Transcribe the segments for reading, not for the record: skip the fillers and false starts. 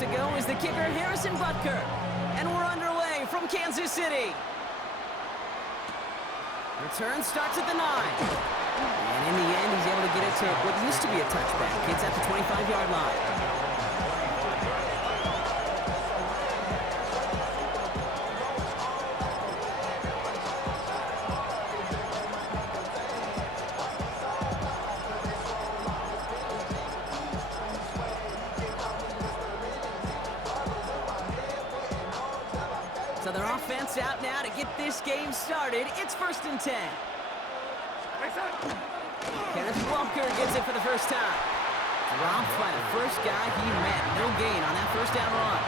minutes ago is the kicker Harrison Butker. And we're underway from Kansas City. Return starts at the 9. And in the end, he's able to get it to what used to be a touchback. It's at the 25-yard line. So their offense out now to get this game started. It's 1st and 10. Kenneth Walker gets it for the first time. Dropped by the first guy he met. No gain on that first down run.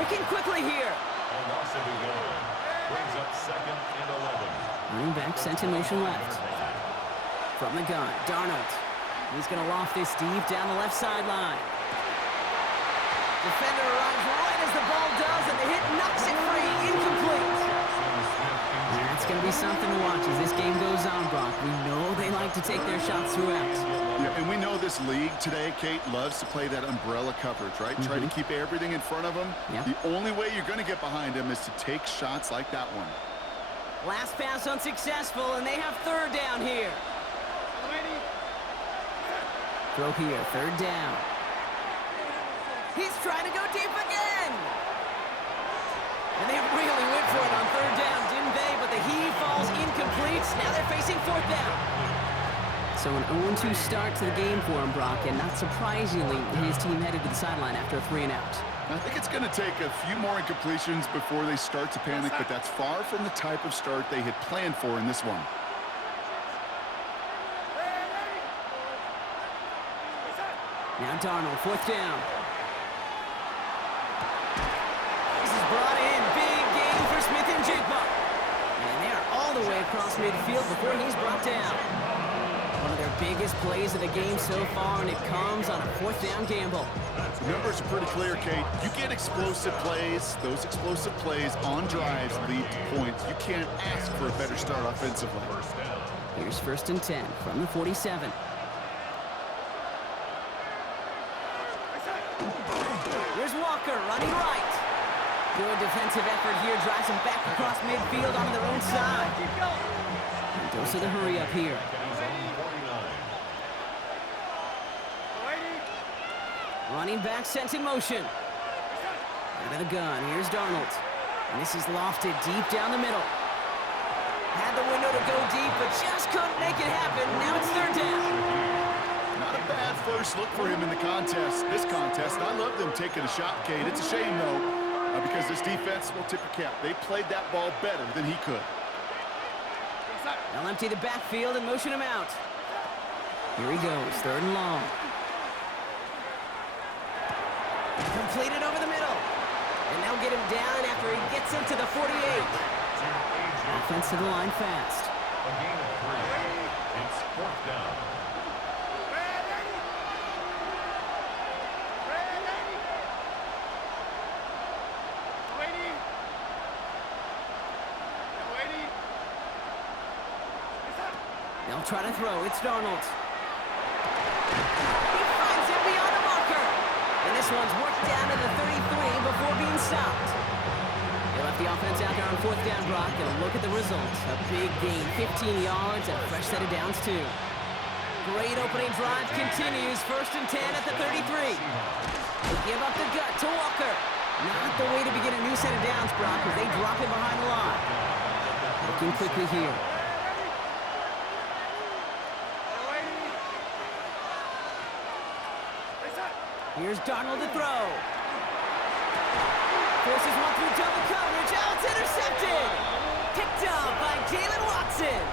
Working quickly here. Brings up 2nd and 11. Running back sent in motion left. From the gun, Darnold. He's going to loft this deep down the left sideline. Defender arrives right as the ball does, and the hit knocks it free. Incomplete. That's going to be something to watch as this game goes on, Brock. We know they like to take their shots throughout. Yeah, and we know this league today, Kate, loves to play that umbrella coverage, right? Try to keep everything in front of them. The only way you're going to get behind them is to take shots like that one. Last pass unsuccessful, and they have 3rd down here. Throw here, 3rd down. He's trying to go deep again. And they really went for it on 3rd down, didn't they? But the heave falls incomplete. Now they're facing 4th down. So an 0-2 start to the game for him, Brock, and not surprisingly, his team headed to the sideline after a 3-and-out. I think it's going to take a few more incompletions before they start to panic, but that's far from the type of start they had planned for in this one. Now Darnold, 4th down. This is brought in. Big gain for Smith and Jigba. And they are all the way across midfield before he's brought down. One of their biggest plays of the game so far, and it comes on a 4th down gamble. The numbers are pretty clear, Kate. You get explosive plays. Those explosive plays on drives lead to points. You can't ask for a better start offensively. Here's 1st and 10 from the 47. Here's Walker running right. Good defensive effort here. Drives him back across midfield onto their own side. And goes to the hurry up here. Running back sent in motion. Out of the gun. Here's Darnold. And this is lofted deep down the middle. Had the window to go deep, but just couldn't make it happen. Now it's 3rd down. Not a bad first look for him in the contest. This contest, I love them taking a shot, Kate. It's a shame, though, because this defense will tip your cap. They played that ball better than he could. They'll empty the backfield and motion him out. Here he goes, 3rd and long. Completed over the middle. And they'll get him down after he gets into the 48. Offense to the line fast. A gain of 3. It's 4th down. They'll try to throw. It's Darnold. He finds it beyond the marker. And this one's worked down to the 33 before being stopped. They left the offense out there on 4th down, Brock, and look at the results. A big gain, 15 yards, and a fresh set of downs, too. Great opening drive continues. 1st and 10 at the 33. They give up the gut to Walker. Not the way to begin a new set of downs, Brock, as they drop him behind the line. Looking quickly here. Here's Darnold to throw. Forces one through double coverage. Oh, it's intercepted. Picked up by Jalen Watson.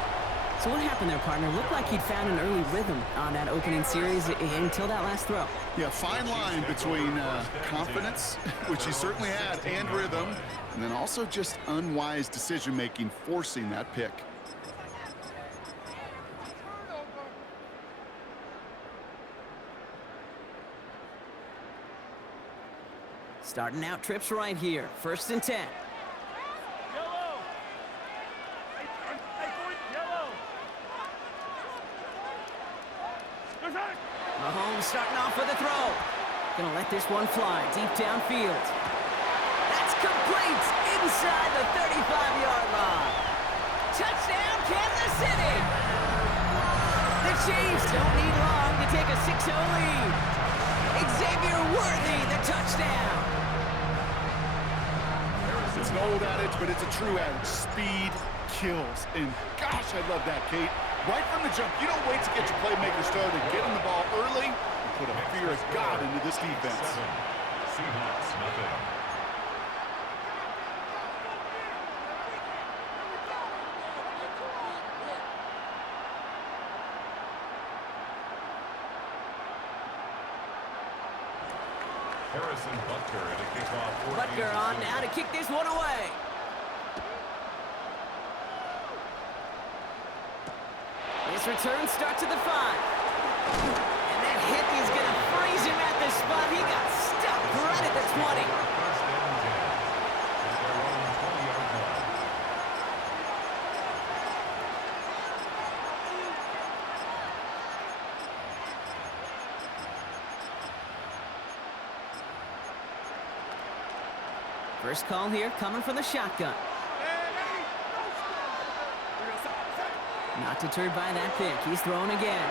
So what happened there, partner? Looked like he'd found an early rhythm on that opening series until that last throw. Yeah, fine line between confidence, which he certainly had, and rhythm, and then also just unwise decision-making, forcing that pick. Starting out trips right here. 1st and 10. Mahomes starting off with a throw. Gonna let this one fly deep downfield. That's complete inside the 35-yard line. Touchdown, Kansas City! The Chiefs don't need long to take a 6-0 lead. Xavier Worthy, the touchdown. It's an old adage, but it's a true adage. Speed kills. And gosh, I love that, Kate. Right from the jump, you don't wait to get your playmaker started. Get him the ball early and put a fear of God into this defense. Seahawks, nothing. Harrison Butker at a kickoff. Butker on now to kick this one away. This return starts at the 5. And that hit is going to freeze him at the spot. He got stuck right at the 20. First down and 10. At their own 20-yard line. First call here coming from the shotgun. Not deterred by that pick. He's thrown again.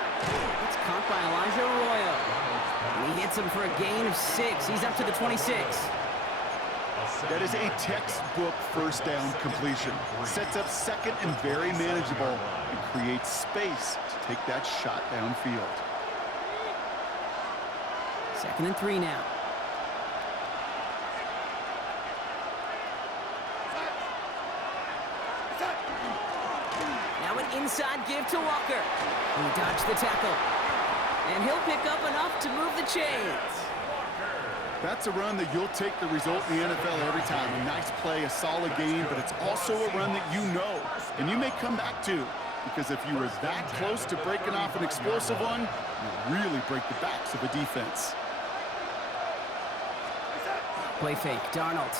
It's caught by Elijah Arroyo. And he hits him for a gain of 6. He's up to the 26. That is a textbook first down completion. Sets up second and very manageable and creates space to take that shot downfield. 2nd and 3 now. Now an inside give to Walker. He dodged the tackle. And he'll pick up enough to move the chains. That's a run that you'll take the result in the NFL every time. A nice play, a solid game, but it's also a run that you know and you may come back to, because if you were that close to breaking off an explosive one, you really break the backs of a defense. Play fake, Darnold.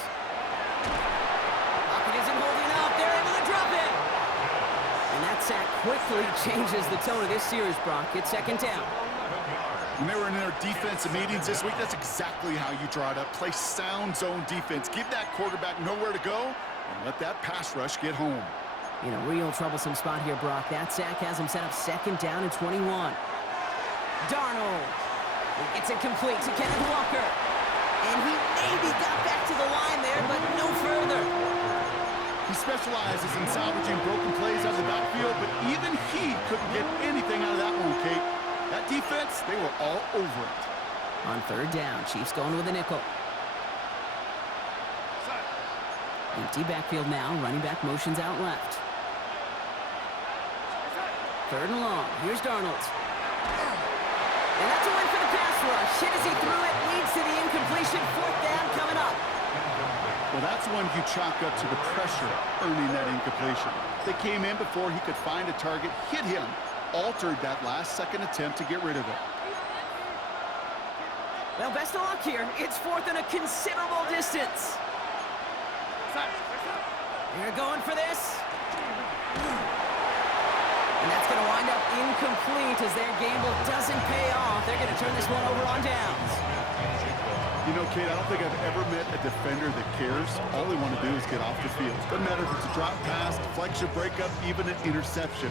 Pocket isn't holding up. They're able to drop it. And that sack quickly changes the tone of this series, Brock. It's 2nd down. When they were in their defensive meetings this week, that's exactly how you draw it up. Play sound zone defense. Give that quarterback nowhere to go and let that pass rush get home. In a real troublesome spot here, Brock. That sack has him set up 2nd down and 21. Darnold. He gets it complete to Kenneth Walker. And he maybe got back to the line there, but no further. He specializes in salvaging broken plays out of the backfield, but even he couldn't get anything out of that one, Kate. That defense, they were all over it. On 3rd down, Chiefs going with a nickel. Empty backfield now, running back motions out left. 3rd and long, here's Darnold. And that's a win for the pass rush. Hit as he threw it, leads to the incompletion. 4th down coming up. Well, that's one you chalk up to the pressure earning that incompletion. They came in before he could find a target, hit him, altered that last-second attempt to get rid of it. Well, best of luck here. It's 4th and a considerable distance. They're going for this. And that's going to wind up incomplete as their gamble doesn't pay off. They're going to turn this one over on downs. You know, Kate, I don't think I've ever met a defender that cares. All they want to do is get off the field. Doesn't matter if it's a drop pass, deflection, breakup, even an interception.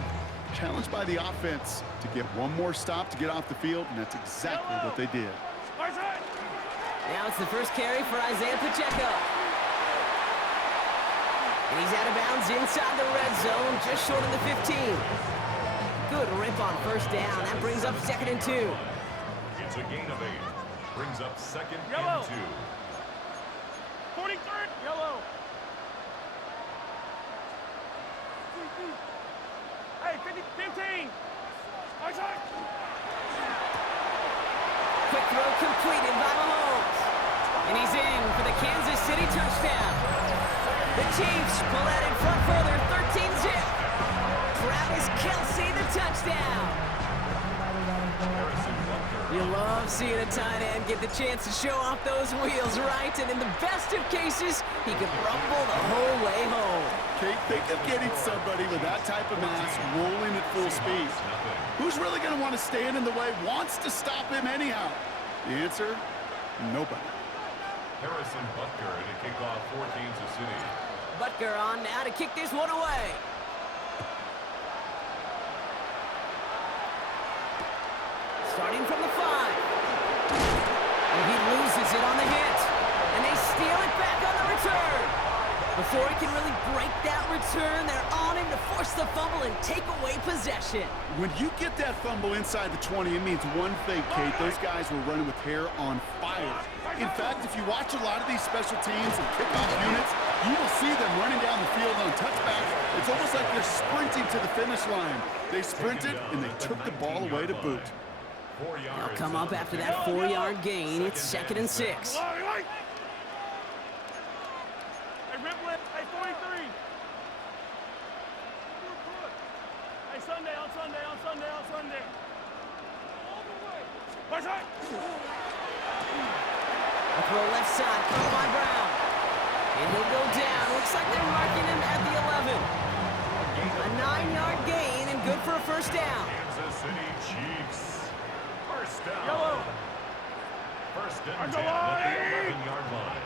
Challenged by the offense to get one more stop to get off the field, and that's exactly what they did. Now it's the first carry for Isaiah Pacheco. And he's out of bounds inside the red zone, just short of the 15. Good rip on 1st down. That brings up 2nd and 2. It's a gain of 8. Brings up 2nd Yellow. and 2. 43rd, yellow. Hey, 15. Quick throw completed by Mahomes. And he's in for the Kansas City touchdown. The Chiefs pull out in front further, 13-zip. Travis Kelce, the touchdown. You love seeing a tight end get the chance to show off those wheels, right? And in the best of cases, he could rumble the whole way home. Kate, think of getting somebody with that type of mass rolling at full speed. Who's really going to want to stand in the way, wants to stop him anyhow? The answer, Nobody. Harrison Butker to kick off for Kansas City. Butker on now to kick this one away. Starting from the 5. And he loses it on the hit. And they steal it back on the return. Before he can really break that return, they're on him to force the fumble and take away possession. When you get that fumble inside the 20, it means one thing, Kate. Those guys were running with hair on fire. In fact, if you watch a lot of these special teams and kickoff units, you will see them running down the field on touchbacks. It's almost like they're sprinting to the finish line. They sprinted, and they took the ball away to boot. They'll come up after that 4-yard gain. It's 2nd and 6. Hey, Riplet. Hey, 43. Hey, Sunday, on Sunday, on Sunday, on Sunday. All the way. Watch right. A throw left side, caught by Brown. And he'll go down. Looks like they're marking him at the 11. A 9-yard gain and good for a first down. Kansas City Chiefs. First down. Yellow. First and 10 at the 11-yard line.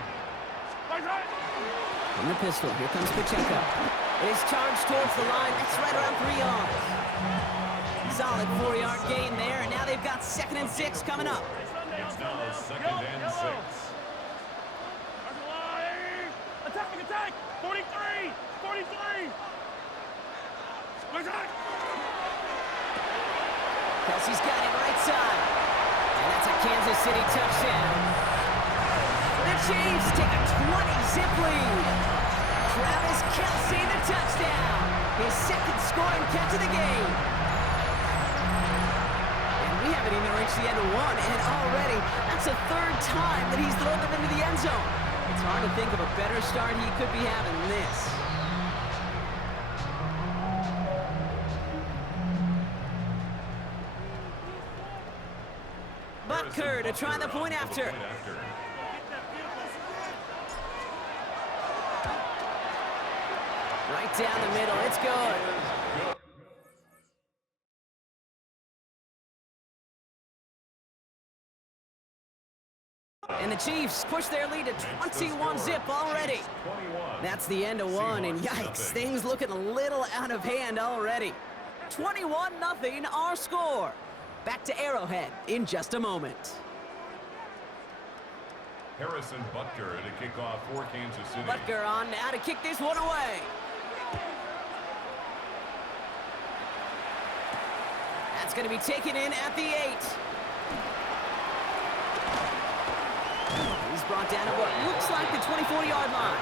Watch right. From the pistol, here comes Pacheco. It is charged towards the line. That's right around 3 yards. Solid 4-yard gain there, and now they've got 2nd and 6 coming up. Hey, Sunday, on It's now Sunday. 2nd and 6. Attack, attack. 43. 43. Watch right. Kelsey's got it right side. And that's a Kansas City touchdown. The Chiefs take a 20-zip lead. Travis Kelsey, the touchdown. His 2nd scoring catch of the game. And we haven't even reached the end of one, and already that's the 3rd time that he's thrown them into the end zone. It's hard to think of a better start he could be having than this. Butker to try the point after. Right down the middle, it's good. And the Chiefs push their lead to 21-zip already. That's the end of one, and yikes, things looking a little out of hand already. 21-0 our score. Back to Arrowhead in just a moment. Harrison Butker to kick off for Kansas City. Butker on now to kick this one away. That's going to be taken in at the 8. He's brought down at what looks like the 24-yard line.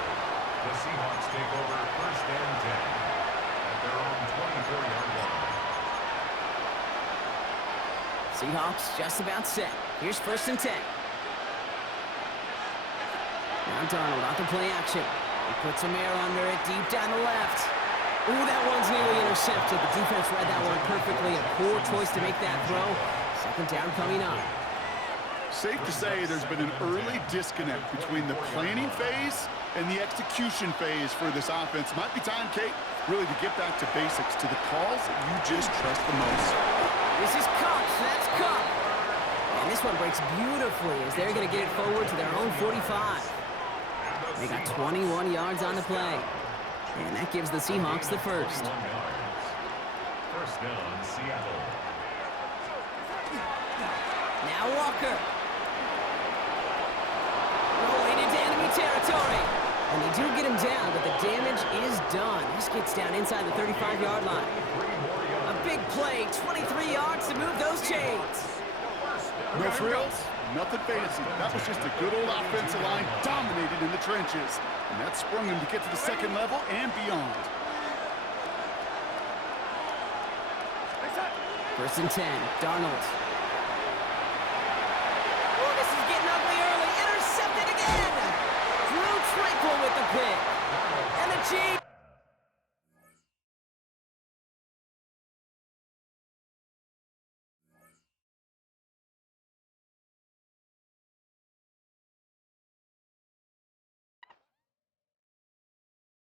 The Seahawks take over first and 10 at their own 24-yard line. Seahawks just about set. Here's 1st and 10. Now Darnold out to play action. He puts some air under it deep down the left. Ooh, that one's nearly intercepted. The defense read that one perfectly. A poor choice to make that throw. 2nd down coming up. Safe to say there's been an early disconnect between the planning phase and the execution phase for this offense. Might be time, Kate, really to get back to basics, to the calls that you just trust the most. This is Cox. That's Cox. And this one breaks beautifully as they're going to get it forward to their own 45. They got 21 yards on the play. And that gives the Seahawks the first. First down, Seattle. Now Walker. Rolling into enemy territory. And they do get him down, but the damage is done. This gets down inside the 35-yard line. A big play, 23 yards to move those chains. No frills, nothing fancy. That was just a good old offensive line dominated in the trenches. And that sprung him to get to the 2nd level and beyond. 1st and 10, Darnold. Oh, this is getting ugly early. Intercepted again. Drew Tranquil with the pick.